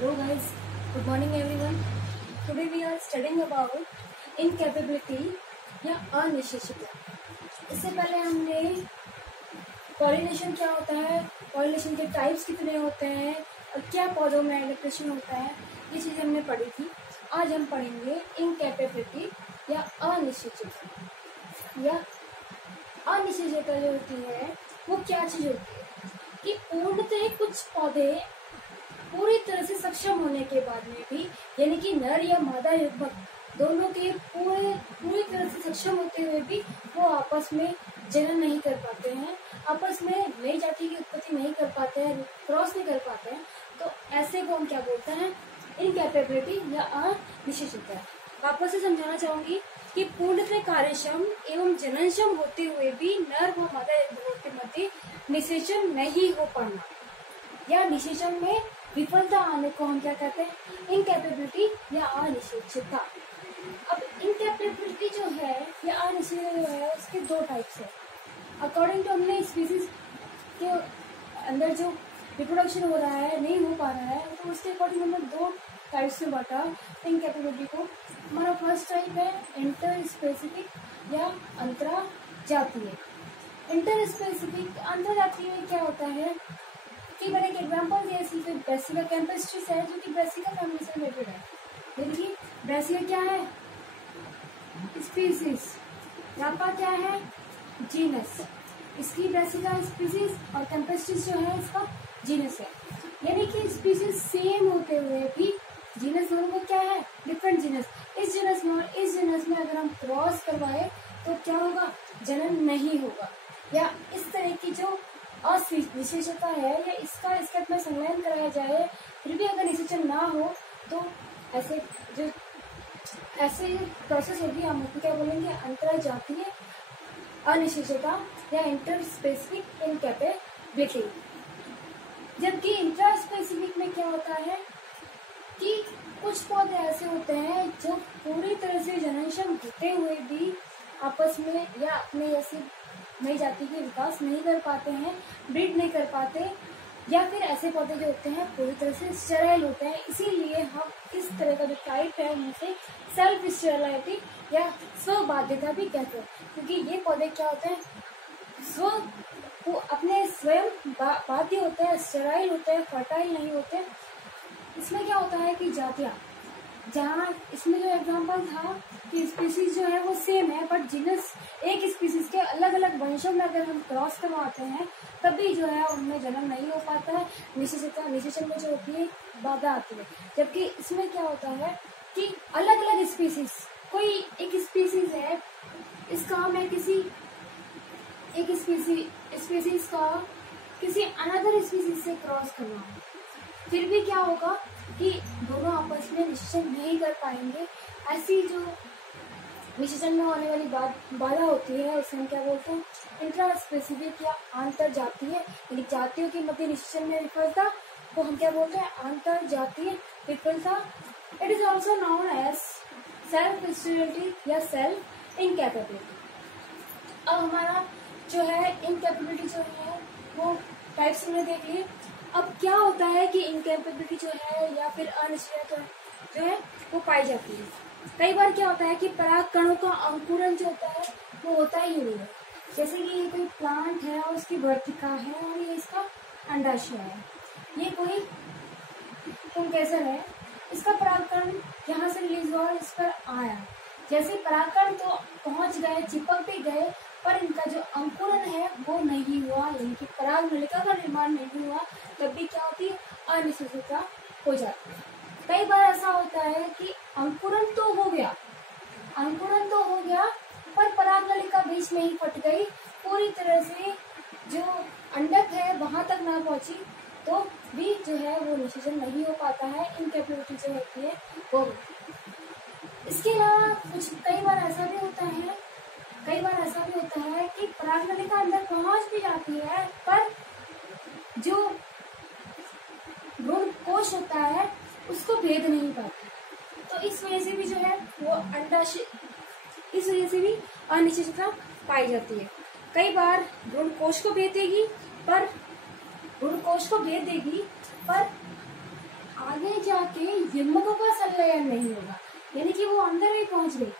Hello guys, good morning everyone. Today we are studying about incapability या अनिश्चितता। इससे पहले हमने पॉलिनेशन क्या होता है, पॉलिनेशन के टाइप्स कितने होते हैं और क्या पौधों में एडेप्टेशन होता है, ये चीज़ हमने पढ़ी थी। आज हम पढ़ेंगे इनकैपेबिलिटी या अनिश्चितता। या अनिश्चितता जो होती है वो क्या चीज़ होती है कि पूर्णतः कुछ पौधे पूरी तरह से सक्षम होने के बाद में भी, यानी कि नर या मादा युग्मक दोनों के पूरी तरह से सक्षम होते हुए भी वो आपस में जनन नहीं कर पाते हैं, आपस में नई जाति की उत्पत्ति नहीं कर पाते हैं, क्रॉस नहीं कर पाते हैं। तो ऐसे को हम क्या बोलते हैं, इनकैपेबिलिटी या अनिश्चितता। वापस से समझाना चाहूंगी कि पूर्णतः कार्यक्षम एवं जननक्षम होते हुए भी नर व मादा युग्मकों के मध्य निषेचन नहीं हो पाना या निषेचन में विफलता आने को हम क्या कहते हैं, इनकैपेबिलिटी या अनिश्चितता। अब इनकैपेबिलिटी जो है या अनिश्चितता जो है उसके दो टाइप्स है। अकॉर्डिंग टू हमने स्पीसीज के अंदर जो रिप्रोडक्शन हो रहा है, नहीं हो पा रहा है, तो उसके अकॉर्डिंग हमने दो टाइप्स में बांटा इनकैपेबिलिटी को। हमारा फर्स्ट टाइप है इंटर स्पेसिफिक या अंतरा जातीय। इंटर स्पेसिफिक अंतर जातीय में क्या होता है कि मैंने एक एग्जाम्पल दिया, जैसे ब्रासिका कैम्पेस्ट्रिस है जो कि ब्रासिका फैमिली से रिलेटेड है। देखिए ब्रासिका क्या है, स्पीसीज, रापा क्या है, जीनस। इसकी ब्रासिका स्पीसीज और कैम्पेस्ट्रिस जो है इसका जीनस है। यानी कि स्पीसीज सेम होते हुए भी जीनस दोनों को क्या है, डिफरेंट जीनस। इस जीनस में और इस जीनस में अगर हम क्रॉस करवाए तो क्या होगा, जनन नहीं होगा। या इस तरह की जो अनिश्चितता है या इसका में संलयन कराया जाए फिर भी अगर निषेचन ना हो तो ऐसे प्रोसेस होगी, हम क्या बोलेंगे, अंतरजातीय अनिश्चितता या इंटर स्पेसिफिक इनकैपेबिलिटी। जबकि इंट्रा स्पेसिफिक में क्या होता है कि कुछ पौधे ऐसे होते हैं जो पूरी तरह से जननक्षम होते हुए भी आपस में या अपने ऐसे नई जाति के विकास नहीं कर पाते हैं, ब्रीड नहीं कर पाते, या फिर ऐसे पौधे जो होते हैं पूरी तरह से स्टेराइल होते हैं। इसीलिए हम इस तरह का जो टाइप है उनसे सेल्फ स्टेरिलिटी या स्वबाध्यता भी कहते हैं, क्योंकि ये पौधे क्या होते हैं, वो अपने स्वयं बाध्य होते हैं, स्टेराइल होते हैं, फर्टाइल नहीं होते। इसमें क्या होता है कि जातियां, जहाँ इसमें जो एग्जाम्पल था कि स्पीसीज जो है वो सेम है बट जीनस एक स्पीसीज के अलग अलग वंशों में अगर हम क्रॉस करवाते हैं तभी जो है उनमें जन्म नहीं हो पाता है, निषेचन में जो होती है बाधा आती है। जबकि इसमें क्या होता है कि अलग अलग स्पीसीज, कोई एक स्पीसीज है, इसका मैं किसी एक स्पीसीज का किसी अनदर स्पीसीज से क्रॉस करवाऊँ, फिर भी क्या होगा कि दोनों आपस में निषेचन नहीं कर पाएंगे। ऐसी जो निषेचन में होने वाली बाधा होती है उसे हम क्या बोलते हैं, इंट्रा स्पेसिफिक या अंतर जातीय, यानी जातियों के मध्य निषेचन में विफलता को हम क्या बोलते हैं, अंतर जातीय विफलता। It is also known as self sterility या सेल्फ इनकैपेबिलिटी। अब हमारा जो है इनकैपेबिलिटी जो है वो टाइप्स हमने देख लिए। अब क्या होता है कि इनकैपेबिलिटी जो है या फिर अनिश्चितता जो है वो पाई जाती है। कई बार क्या होता है कि पराग कणों का अंकुरन जो होता है वो होता ही नहीं है। जैसे कि ये कोई प्लांट है और उसकी वर्तिका है और ये इसका अंडाशय है, ये कोई पुंकेसर है, इसका परागकण यहाँ से रिलीज हुआ और इस पर आया। जैसे परागकण तो पहुंच गए, चिपक भी गए, पर इनका जो अंकुरन है वो नहीं हुआ, यानी कि पराग नलिका का निर्माण नहीं हुआ, तब भी क्या होती है, अनिश्चितता हो जाती है। कई बार ऐसा होता है कि अंकुरन तो हो गया पर पराग नलिका बीच में ही फट गई, पूरी तरह से जो अंडक है वहां तक ना पहुंची, तो भी जो है वो निषेचन नहीं हो पाता है, इनकैपेबिलिटी जो होती है वो। इसके अलावा कई बार ऐसा भी होता है कि पराग नलिका अंदर पहुंच भी जाती है पर जो भ्रूण कोश होता है उसको भेद नहीं पाती, तो इस वजह से भी जो है वो इस वजह से भी अनिश्चितता पाई जाती है। कई बार भ्रूण कोश को भेद देगी पर आगे जा के युग्मकों का संलयन नहीं होगा, यानी कि वो अंदर ही पहुंच गई।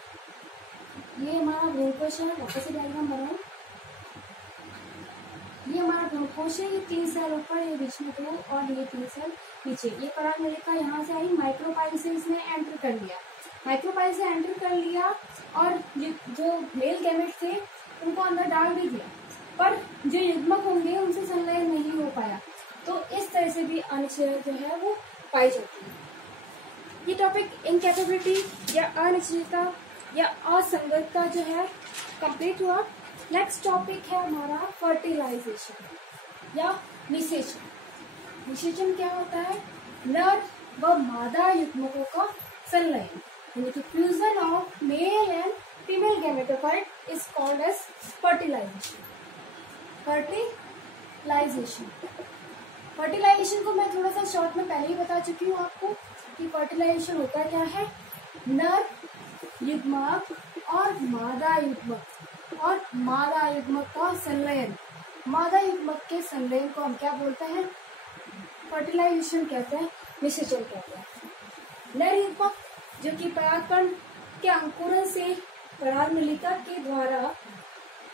ये हमारा ब्रोंकोश है, वापस से डायग्राम बनाओ। ये हमारा ब्रोंकोश है, ये 3 सेल ऊपर, ये बीच में 2 और ये 3 सेल नीचे। ये परागनलिका यहाँ से आई, माइक्रोपाइल से इसने एंटर कर लिया, माइक्रोपाइल से एंटर कर लिया और जो मेल गैमेट थे उनको अंदर डाल भी दिया, पर जो युग्मक होंगे उनसे संलयन नहीं हो पाया। तो इस तरह से भी अनिश्चयता जो है वो पाई जाती है। ये टॉपिक इनकैपेबिलिटी या अनिश्चयता या असंगतता जो है कंप्लीट हुआ। नेक्स्ट टॉपिक है हमारा फर्टिलाइजेशन या निषेचन। निषेचन क्या होता है? नर व मादा युग्मकों का संलयन, यानी कि fusion of male and female gametophyte is called as fertilization. Fertilization को मैं थोड़ा सा शॉर्ट में पहले ही बता चुकी हूँ आपको कि फर्टिलाइजेशन होता क्या है। नर युग्मक और मादा युग्मक का संलयन, मादा युग्मक के संलयन को हम क्या बोलते हैं? फर्टिलाइजेशन कहते हैं, निषेचन कहते हैं। नर युग्मक जो कि परागकण के अंकुरन से परागनलिका के द्वारा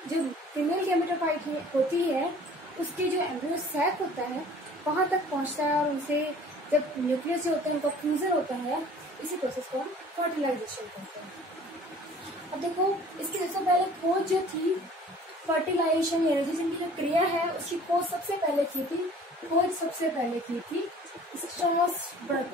जो फीमेल गैमेटोफाइट होती है उसके जो एम्ब्रियो सैक होता है वहां तक पहुंचता है और उनसे जब न्यूक्लियस जो होता है उनका फ्यूजन होता है, इसी प्रोसेस को हम फर्टिलाइजेशन कहते हैं। अब देखो, इसकी सबसे पहले खोज जो थी फर्टिलाइजेशन या निषेचन की जो क्रिया है उसकी खोज सबसे पहले की थी स्ट्रासबर्ग।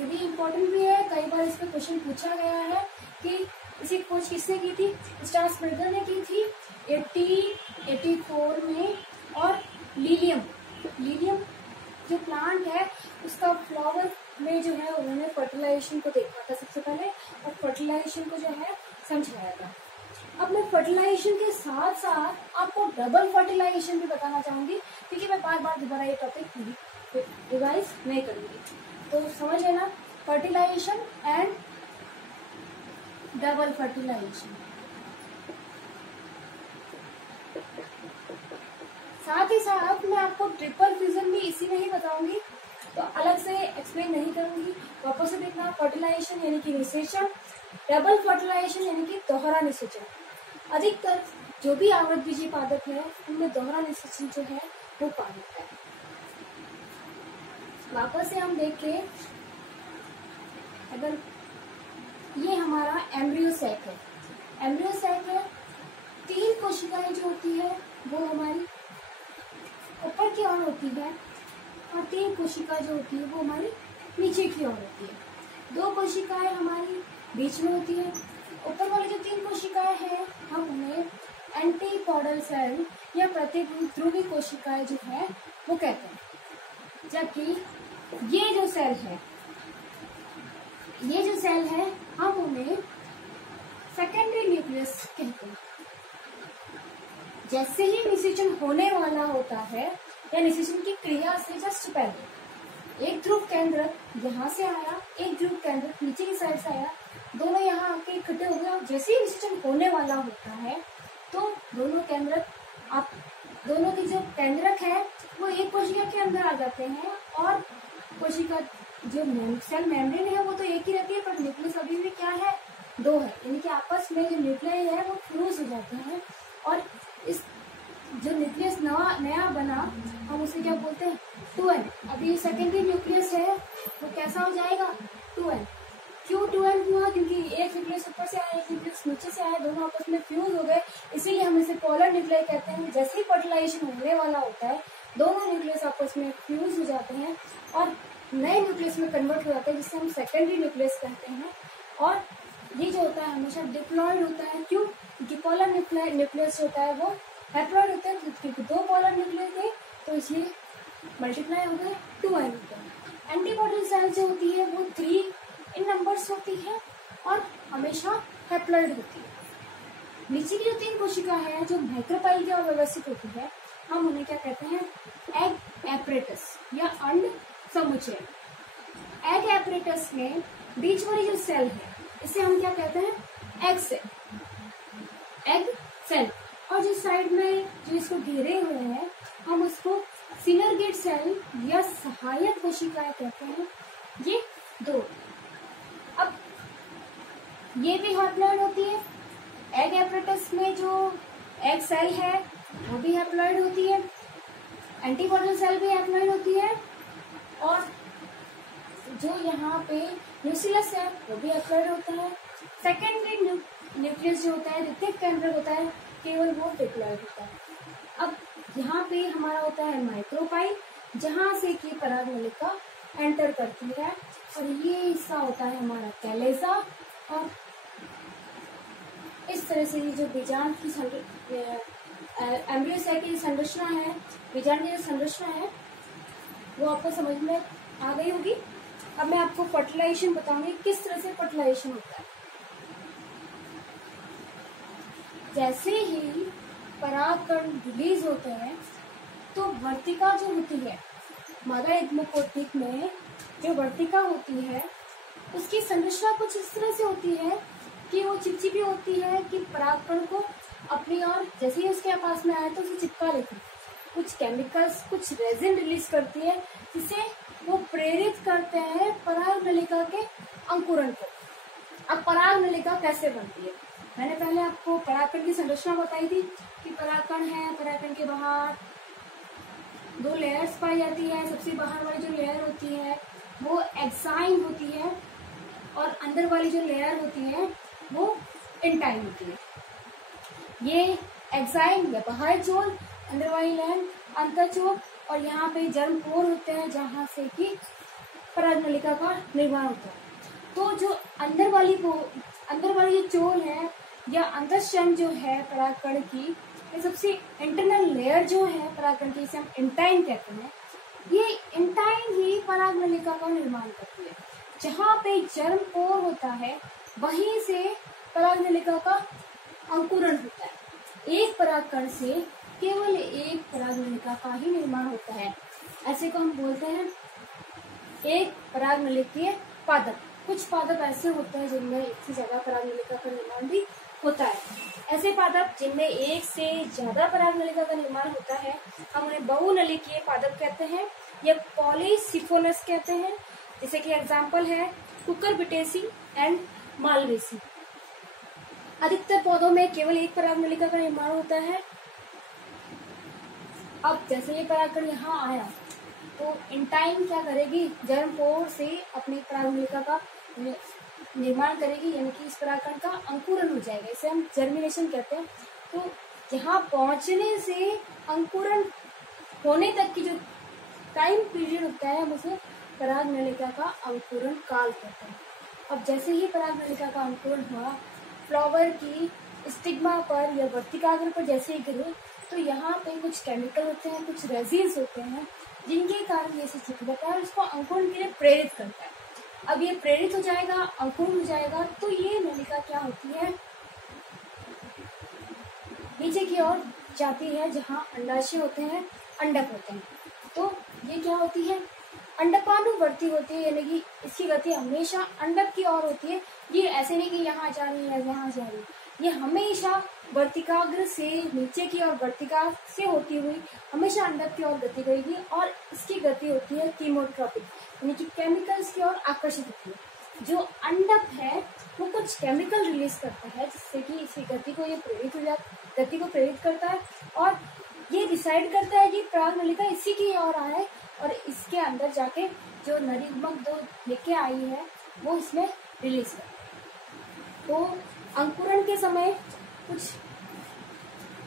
भी इम्पोर्टेंट भी है, कई बार इस पे क्वेश्चन पूछा गया है कि इसी खोज किसने की थी? स्ट्रासबर्ग ने की थी 1884 में। और लीलियम जो प्लांट है उसका फ्लावर में जो है उन्होंने फर्टिलाइजेशन को देखा था सबसे पहले और फर्टिलाइजेशन को जो है समझाया था। अब मैं फर्टिलाइजेशन के साथ साथ आपको डबल फर्टिलाइजेशन भी बताना चाहूंगी, क्योंकि मैं बार बार दोबारा ये टॉपिक रिवाइज नहीं करूंगी। तो समझ लेना, फर्टिलाइजेशन एंड डबल फर्टिलाइजेशन। साथ ही साथ मैं आपको ट्रिपल फ्यूजन भी इसी में ही बताऊंगी, तो अलग से एक्सप्लेन नहीं करूंगी। वापस से देखना, फर्टिलाइजेशन यानी कि निषेचन, डबल फर्टिलाइजेशन यानी कि दोहरा निषेचन। अधिकतर जो भी आवृतबीजीय पादप है उनमें दोहरा निषेचन जो है वो पाया है। वापस से हम देखें, अगर ये हमारा एम्ब्रियो सैक है, 3 कोशिकाएं जो होती है वो हमारी ऊपर की ओर होती है और 3 कोशिकाएं जो होती है वो हमारी नीचे की ओर होती है। 2 कोशिकाएं हमारी बीच में होती है। ऊपर वाली जो 3 कोशिकाएं हैं हम उन्हें एंटीपोडल सेल या प्रतिध्रुवी कोशिकाएं जो है वो कहते हैं, जबकि ये जो सेल है हम उन्हें सेकेंडरी न्यूक्लियस कहते हैं। जैसे ही निषेचन होने वाला होता है या निषेचन की क्रिया से जस्ट पहले एक ध्रुव केंद्रक यहाँ से आया, एक ध्रुव केंद्रक नीचे की साइड से आया, दोनों यहाँ आके इकट्ठे हो गए और जैसे ही निषेचन होने वाला होता है तो दोनों की जो केंद्रक है वो एक कोशिका के अंदर आ जाते हैं और कोशिका जो सेल मेम्ब्रेन है वो तो एक ही रहती है, पर न्यूक्लियस अभी भी क्या है? 2 है, यानी कि आपस में जो न्यूक्लियाई है वो फ्यूज हो जाते हैं और इस जो न्यूक्लियस नया बना हम उसे क्या बोलते हैं? 2n। अभी सेकेंडरी न्यूक्लियस है वो कैसा हो जाएगा? 2n। क्यों 2n हुआ? क्योंकि एक न्यूक्लियस ऊपर से आया, एक न्यूक्लियस नीचे से आया, दोनों आपस में फ्यूज हो गए, इसीलिए हम इसे पोलर न्यूक्लियाई कहते हैं। जैसे ही फर्टिलाइजेशन होने वाला होता है दोनों न्यूक्लियस आपस में फ्यूज हो जाते हैं और नए न्यूक्लियस में कन्वर्ट हो जाते हैं, जिससे हम सेकेंडरी न्यूक्लियस कहते हैं। और ये जो होता है हमेशा डिप्लॉयड होता है। क्यों? क्योंकि पोलर न्यूक्लियस होता है वो हैप्लॉयड होता है, क्योंकि 2 पोलर न्यूक्लियस थे तो इसलिए मल्टीप्लाई हो गए 2n होते हैं। एंटीबॉडी सेल जो होती है वो 3 इन नंबर्स होती है और हमेशा हैप्लॉयड होती है। नीचे की जो 3 कोशिका है जो माइक्रोपाइल की ओर व्यवस्थित होती है हम उन्हें क्या कहते हैं? एग एपरेटस या अंड समुच्चय। एग एपरेटस में बीच वाली जो सेल है इसे हम क्या कहते हैं? Egg cell. और जो साइड में जो इसको घेरे हुए हैं हम उसको सेल या सहायक कोशिकाएं कहते हैं ये दो। अब ये भी हैप्लॉइड होती है। एग एपरेटस में जो एग सेल है वो भी हैप्लॉइड होती है, एंटीबॉडी सेल भी हैप्लॉइड होती है, और जो यहाँ पे न्यूक्लियस है वो भी हैप्लॉइड होता है। सेकेंडरी न्यूक्लियस जो होता है, द्वितीयक केंद्रक होता है, केवल वो डिप्लॉइड होता है। अब यहाँ पे हमारा होता है माइक्रोपाइल, जहाँ से कि परागनलिका एंटर करती है, और ये हिस्सा होता है हमारा कैलेसा। और इस तरह से ये जो बीजांड की एम्ब्रियो सेल की संरचना है, बीजांड की जो संरचना है वो आपको समझ में आ गई होगी। अब मैं आपको फर्टिलाइजेशन बताऊंगी, किस तरह से फर्टिलाइजेशन होता है। जैसे ही परागकण रिलीज होते हैं तो वर्तिका जो होती है, मदर इग्मोकोटिक में जो वर्तिका होती है उसकी संरचना कुछ इस तरह से होती है कि वो चिपचिपी होती है कि परागकण को अपनी ओर जैसे ही उसके पास में आए तो उसे चिपका लेती है। कुछ केमिकल्स, कुछ रेजिन रिलीज करती है जिसे वो प्रेरित करते हैं परागनलिका के अंकुरण को। अब परागनलिका कैसे बनती है? मैंने पहले आपको परागकण की संरचना बताई थी कि परागकण है, परागकण के बाहर दो लेयर्स पाई जाती है। सबसे बाहर वाली जो लेयर होती है वो एक्साइन होती है, और अंदर वाली जो लेयर होती है वो इंटाइन होती है। ये एक्साइन या बाहर चोल, अंदर वाली लेयर अंतर चोल, और यहाँ पे जर्म पोर होते हैं जहाँ से कि परागनलिका का निर्माण होता है। तो जो अंदर वाली जो चोल है या अंतःस्ट्रम जो है परागकण की, ये सबसे इंटरनल लेयर जो है परागकण की, इसे हम इंटाइन कहते हैं। ये इंटाइन ही परागनलिका का निर्माण करती है। जहाँ पे जर्म पोर होता है वहीं से परागनलिका का अंकुरण होता है। एक परागकण से केवल एक परागनलिका का ही निर्माण होता है। ऐसे को हम बोलते हैं एक परागनलिकीय पादप। कुछ पादप ऐसे होते हैं जिनमें एक से ज्यादा परागनलिका का निर्माण भी होता है। ऐसे पादप जिनमें एक से ज्यादा परागनलिका का निर्माण होता है हम उन्हें बहुनलिकीय पादप कहते हैं या पॉलीसिफोनस कहते हैं। जैसे कि एग्जाम्पल है कुकुरबिटेसी एंड मालवेसी। अधिकतर पौधों में केवल एक परागनलिका का निर्माण होता है। अब जैसे ये परागकण यहाँ आया तो इंटाइन क्या करेगी, जर्म पोर से अपनी परागनलिका का निर्माण करेगी, यानी कि इस परागकण का अंकुरण हो जाएगा। इसे हम जर्मिनेशन कहते हैं। तो यहाँ पहुंचने से अंकुरण होने तक की जो टाइम पीरियड होता है हम उसे परागनलिका का अंकुरण काल कहते हैं। अब जैसे ही परागनलिका का अंकुरण हुआ, फ्लावर की स्टिग्मा पर या वर्तिकाग्र पर जैसे ही गिरे तो यहाँ पे कुछ केमिकल होते हैं, कुछ रेजिन्स होते हैं जिनके कारण ये चिपक जाता है और इसको अंकुरण के लिए प्रेरित करता है। अब ये प्रेरित हो जाएगा, अंकुरण हो जाएगा, तो ये नलिका क्या होती है, नीचे की ओर जाती है जहाँ अंडाशय होते हैं, अंडक होते हैं। तो ये क्या होती है, अंडकानुवर्ती होती है, यानी कि इसकी गति हमेशा अंडक की ओर होती है। ये ऐसे नहीं कि यहाँ जा रही है यहाँ जा रही है, ये हमेशा वर्तिकाग्र से नीचे की ओर वर्तिका से होती हुई हमेशा अंडक की ओर गति करेगी, और इसकी गति होती है कीमोट्रोपिक, यानी कि केमिकल्स की ओर आकर्षित होती है। जो अंडक है वो कुछ केमिकल रिलीज करता है जिससे कि इसकी गति को ये प्रेरित हो जाती, गति को प्रेरित करता है, और ये डिसाइड करता है कि परागनलिका इसी की ओर आए और इसके अंदर जाके जो नरियुग्मक दो लेके आई है वो इसमें रिलीज करता है। तो अंकुरण के समय कुछ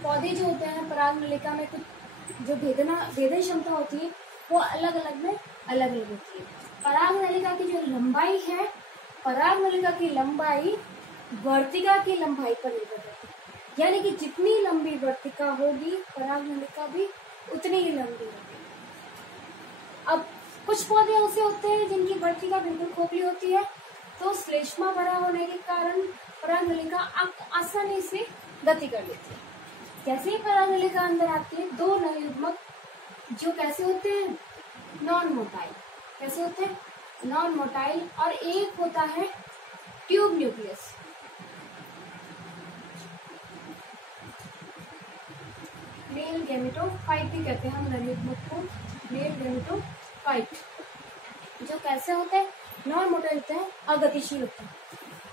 पौधे जो होते हैं परागनलिका में कुछ जो भेदन क्षमता होती है वो अलग अलग होती है। परागनलिका की जो लंबाई है, परागनलिका की लंबाई वर्तिका की लंबाई पर निर्भर करती है, यानी कि जितनी लंबी वर्तिका होगी परागनलिका भी उतनी ही लंबी होगी। अब कुछ पौधे ऐसे होते हैं जिनकी वर्तिका बिल्कुल खोखली होती है, तो श्लेष्मा भरा होने के कारण परागनलिका आसानी से गति कर लेती है। जैसे ही परागनलिका अंदर आती है, दो नरयुग्मक जो कैसे होते हैं, नॉन मोटाइल, कैसे होते हैं, नॉन मोटाइल, और एक होता है ट्यूब न्यूक्लियस। मेल गैमेटोफाइट भी कहते हैं हम नर युग्मक को, मेल गैमेटोफाइट, जो कैसे होते हैं, नॉन मोटर होते हैं, अगतिशील होते हैं।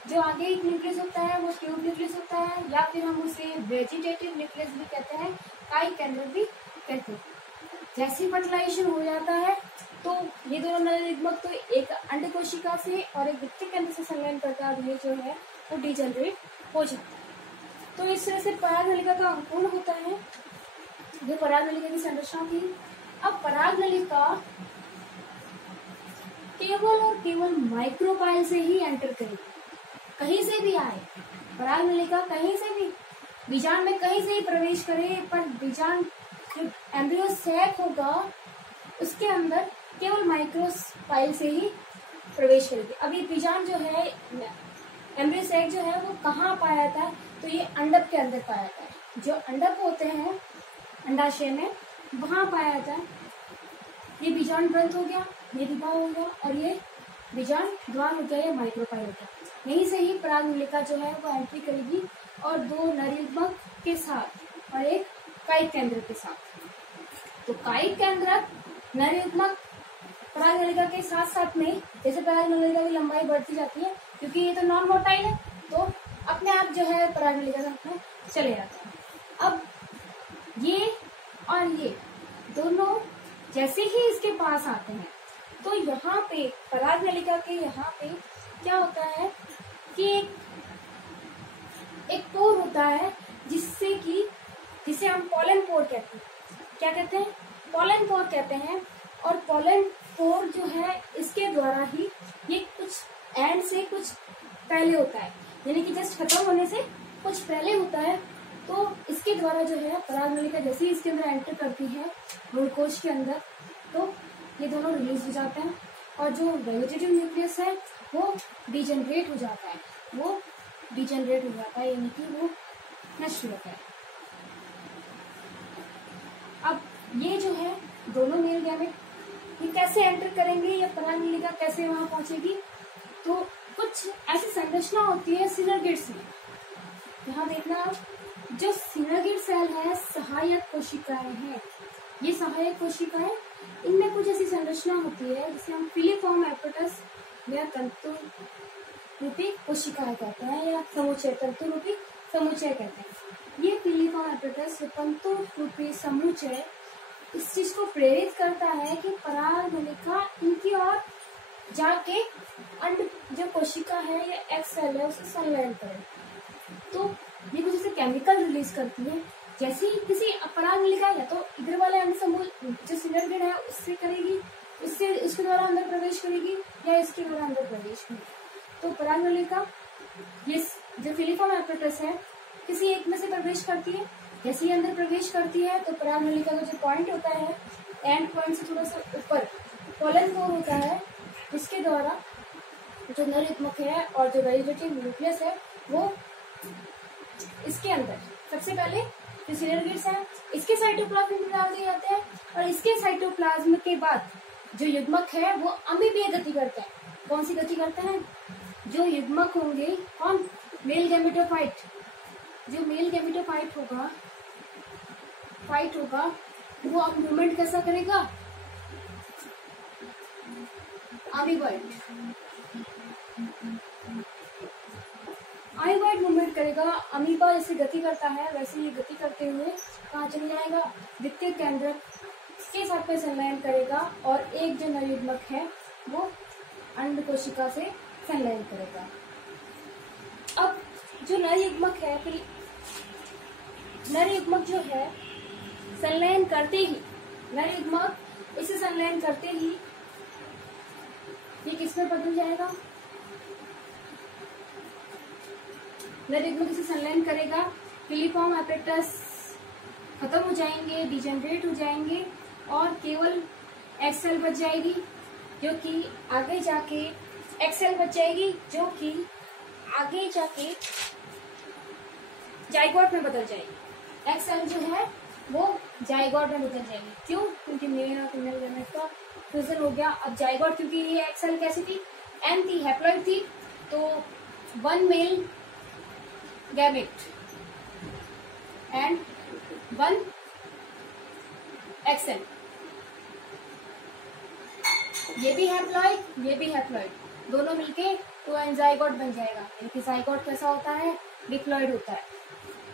जो आगे एक न्यूक्लियस होता है वो ट्यूब न्यूक्लियस होता है, या फिर हम उसे वेजिटेटिव न्यूक्लियस भी कहते हैं, काई केंद्रक भी कहते हैं। जैसे फर्टिलाइजेशन हो जाता है तो ये दोनों नर युग्मक तो एक अंड कोशिका से और एक वित्तीय केंद्र से संलयन करता है, ये जो है वो डिजेनरेट हो जाता है। तो इस तरह से परागनलिका का अंकुरण होता है, जो परागनलिका की संरचना थी। अब परागनलिका केवल और केवल माइक्रोपाइल से ही एंटर करेगी, कहीं से भी आए परागनलिका, कहीं से भी बीजांड में कहीं से ही प्रवेश करे, पर बीजांड जो एम्ब्रियो सैक होगा उसके अंदर केवल माइक्रोपाइल से ही प्रवेश करेगी। अब ये बीजांड जो है, एम्ब्रियो सैक जो है वो कहाँ पाया जाता है, तो ये अंडक के अंदर पाया जाता है। जो अंडक होते हैं अंडाशय में, वहां पाया जाता है। ये बीजांड ग्रंथ हो गया, ये विभाग हो गया, और ये बीजांड द्वार हो गया, ये माइक्रोपाइल हो गया। यहीं से ही परागनलिका जो है वो एंट्री करेगी, और दो नर युग्मक के साथ और एक कायिक केंद्रक के साथ। तो कायिक केंद्रक नर युग्मक परागनलिका के साथ साथ में, जैसे परागनलिका की लंबाई बढ़ती जाती है, क्योंकि ये तो नॉन मोटाइल है, तो अपने आप जो है परागनलिका में चले जाता है। अब ये और ये दोनों जैसे ही इसके पास आते हैं, तो यहाँ पे परागनलिका के यहाँ पे क्या होता है कि एक पोर होता है, जिसे हम पॉलन पोर कहते हैं। क्या कहते हैं? पॉलन पोर कहते हैं। और पॉलन पोर जो है इसके द्वारा ही, ये कुछ एंड से कुछ पहले होता है, यानी कि जस्ट खत्म होने से कुछ पहले होता है। तो इसके द्वारा जो है परागनलिका जैसे ही इसके अंदर एंटर करती है भ्रूणकोश के अंदर, तो ये दोनों रिलीज हो जाते हैं, और जो वेजिटेटिव न्यूक्लियस है वो डिजेनरेट हो जाता है, यानी कि वो नष्ट हो जाता है। अब ये जो है दोनों मेल गैमेट, ये कैसे एंटर करेंगे या परागनलिका कैसे वहां पहुंचेगी, तो कुछ ऐसी संरचना होती है सिनर्गिड्स में। यहाँ देखना आप, जो सिनर्गिड सेल है, सहायक कोशिकाएं हैं। ये सहायक कोशिकाएं, इनमें कुछ ऐसी संरचना होती है जिसे हम फिलीफॉर्म एपैरेटस या तंतु रूपी कोशिकाएं कहते हैं, या समुच्चय, तंतु रूपी समुच्चय कहते हैं। ये फिलीफॉर्म एपैरेटस तंतु रूपी समुच्चय इस चीज को प्रेरित करता है कि परागनलिका इनकी ओर जाके अंड जो कोशिका है या एक्स सेल है उसे संलयन करे। तो ये कुछ ऐसे केमिकल रिलीज करती है, जैसे ही किसी परागनलिका या तो इधर वाले अंड समूह जो सिनर्गिड है उससे करेगी, उसके द्वारा अंदर प्रवेश करेगी, या इसके द्वारा अंदर प्रवेश करेगी। तो परागनलिका ये जो फिलीफॉर्म एपैरेटस है किसी एक में से प्रवेश करती है। जैसे ही अंदर प्रवेश करती है तो परागनलिका का जो पॉइंट होता है, एंड पॉइंट से थोड़ा सा ऊपर पॉलन पोर होता है, इसके द्वारा जो नर युग्मक है और जो वेजिटेटिव न्यूक्लियस है वो इसके अंदर सबसे पहले जो सिनर्गिड्स है इसके साइटोप्लाज्म में डाल दिए जाते हैं, और इसके साइटोप्लाज्म के बाद जो युग्मक है वो अमीबीय गति करता है। कौन सी गति करते हैं? जो युग्मक होंगे, कौन? Male gametophyte. जो मेल गैमेटोफाइट होगा वो अब मूवमेंट कैसा करेगा? अमीबॉइड मूवमेंट करेगा। अमीबा जैसे गति करता है वैसे ही गति करते हुए कहाँ चले जाएगा? वित्तीय केंद्रक के साथ में संलयन करेगा, और एक जो नर युग्मक है वो अंड कोशिका से संलयन करेगा। अब जो नर युग्मक है, फिर नर युग्मक जो है संलयन करते ही, नर युग्मक इसे संलयन करते ही ये किसमें बदल जाएगा? नर युग्मक इसे संलयन करेगा, फिलीफॉर्म एपैरेटस खत्म हो जाएंगे, डिजेनरेट हो जाएंगे, और केवल एक्सेल बच जाएगी, जो कि आगे जाके जाइगोट में बदल जाएगी। एक्सेल जो है वो जाइगोट में बदल जाएगी। क्यों? क्योंकि मेल और फीमेल गैमेट का फ्यूजन हो गया। अब जाइगोट, क्योंकि ये एक्सेल कैसी थी? एन थी, हैप्लॉइड थी, तो 1 मेल गैमेट एंड 1 एक्सएन, ये भी हैप्लॉइड, ये भी हैप्लॉइड, दोनों मिलके 2n जाइगोट बन जाएगा। यानी जाइगोट कैसा होता है? डिप्लॉइड होता है।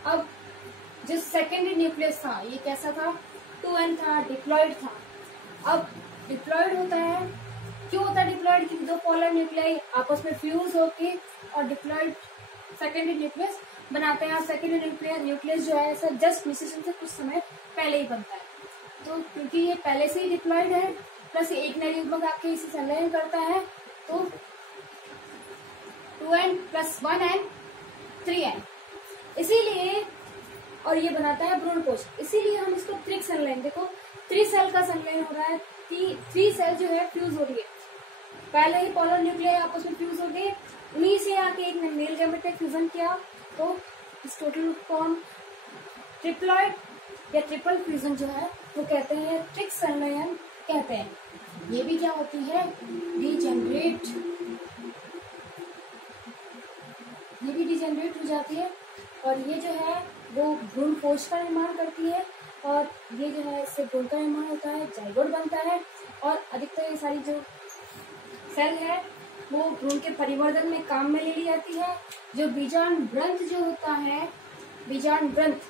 अब जो सेकेंडरी न्यूक्लियस था ये कैसा था? 2n था, डिप्लॉइड था। अब डिप्लॉइड होता है, क्यों होता है डिप्लॉइड? क्योंकि दो पोलर न्यूक्लियाई आपस में फ्यूज होके और डिप्लॉइड सेकेंडरी न्यूक्लियस बनाते हैं। सेकेंडरी न्यूक्लियस जो है ऐसा जस्ट निषेचन से कुछ समय पहले ही बनता है। तो क्योंकि ये पहले से ही डिप्लॉइड है प्लस एक नए युग्मक आके इसे संलयन करता है, तो 2n + 1n 3n, इसीलिए और ये बनाता है भ्रूणपोष। इसीलिए हम इसको त्रिक संलयन, देखो 3 सेल का संलयन हो रहा है, 3 सेल जो है फ्यूज हो रही है, पहले ही पोलर न्यूक्लियाई आपस में फ्यूज हो गए, उन्हीं से आके एक ने मेल गैमेट में फ्यूजन किया, तो इस टोटल फॉर्म ट्रिप्लॉइड या ट्रिपल फ्यूजन जो है वो कहते हैं त्रिक संलयन कहते हैं। ये भी क्या होती है? डिजेनरेट, ये भी डिजेनरेट हो जाती है और ये जो है वो भ्रूणपोष का निर्माण करती है और ये जो है इससे भ्रूण का निर्माण होता है, जाइगोट बनता है और अधिकतर ये सारी जो सेल है वो भ्रूण के परिवर्धन में काम में ले ली जाती है। जो बीजांड ग्रंथ जो होता है, बीजांड ग्रंथ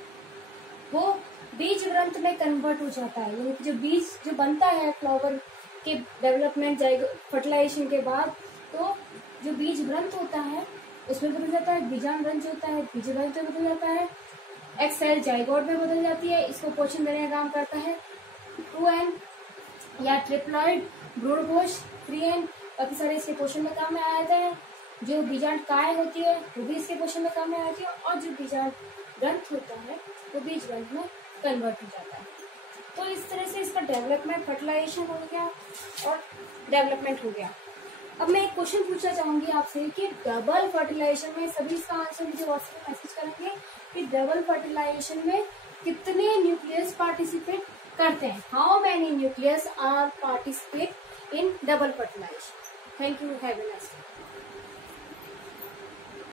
वो बीज ग्रंथ में कन्वर्ट हो जाता है, यानी कि जो बीज जो बनता है फ्लावर के डेवलपमेंट फर्टिलाइजेशन के बाद, तो जो बीज ग्रंथ होता है उसमें बदल जाता है, बीजांड ग्रंथ जो होता है बीज ग्रंथ में बदल जाता है, एक सेल जाइगोट में बदल जाती है, इसको पोषण देने का काम करता है 2n या ट्रिप्लॉइड भ्रूणपोष 3n, बाकी सारे इसके पोषण में काम में आ जाते हैं। जो बीजांड काय होती है वो भी इसके पोषण में काम में आती है और जो बीजांड ग्रंथ होता है वो बीज ग्रंथ में कन्वर्ट हो जाता है। तो इस तरह से इसका डेवलपमेंट, फर्टिलाइजेशन हो गया और डेवलपमेंट हो गया। अब मैं एक क्वेश्चन पूछना चाहूंगी आपसे कि डबल फर्टिलाइजेशन में, सभी इसका आंसर मुझे व्हाट्सएप मैसेज करेंगे कि डबल फर्टिलाइजेशन में कितने न्यूक्लियस पार्टिसिपेट करते हैं? How many nucleus are participate in double fertilization? Thank you, have a nice day.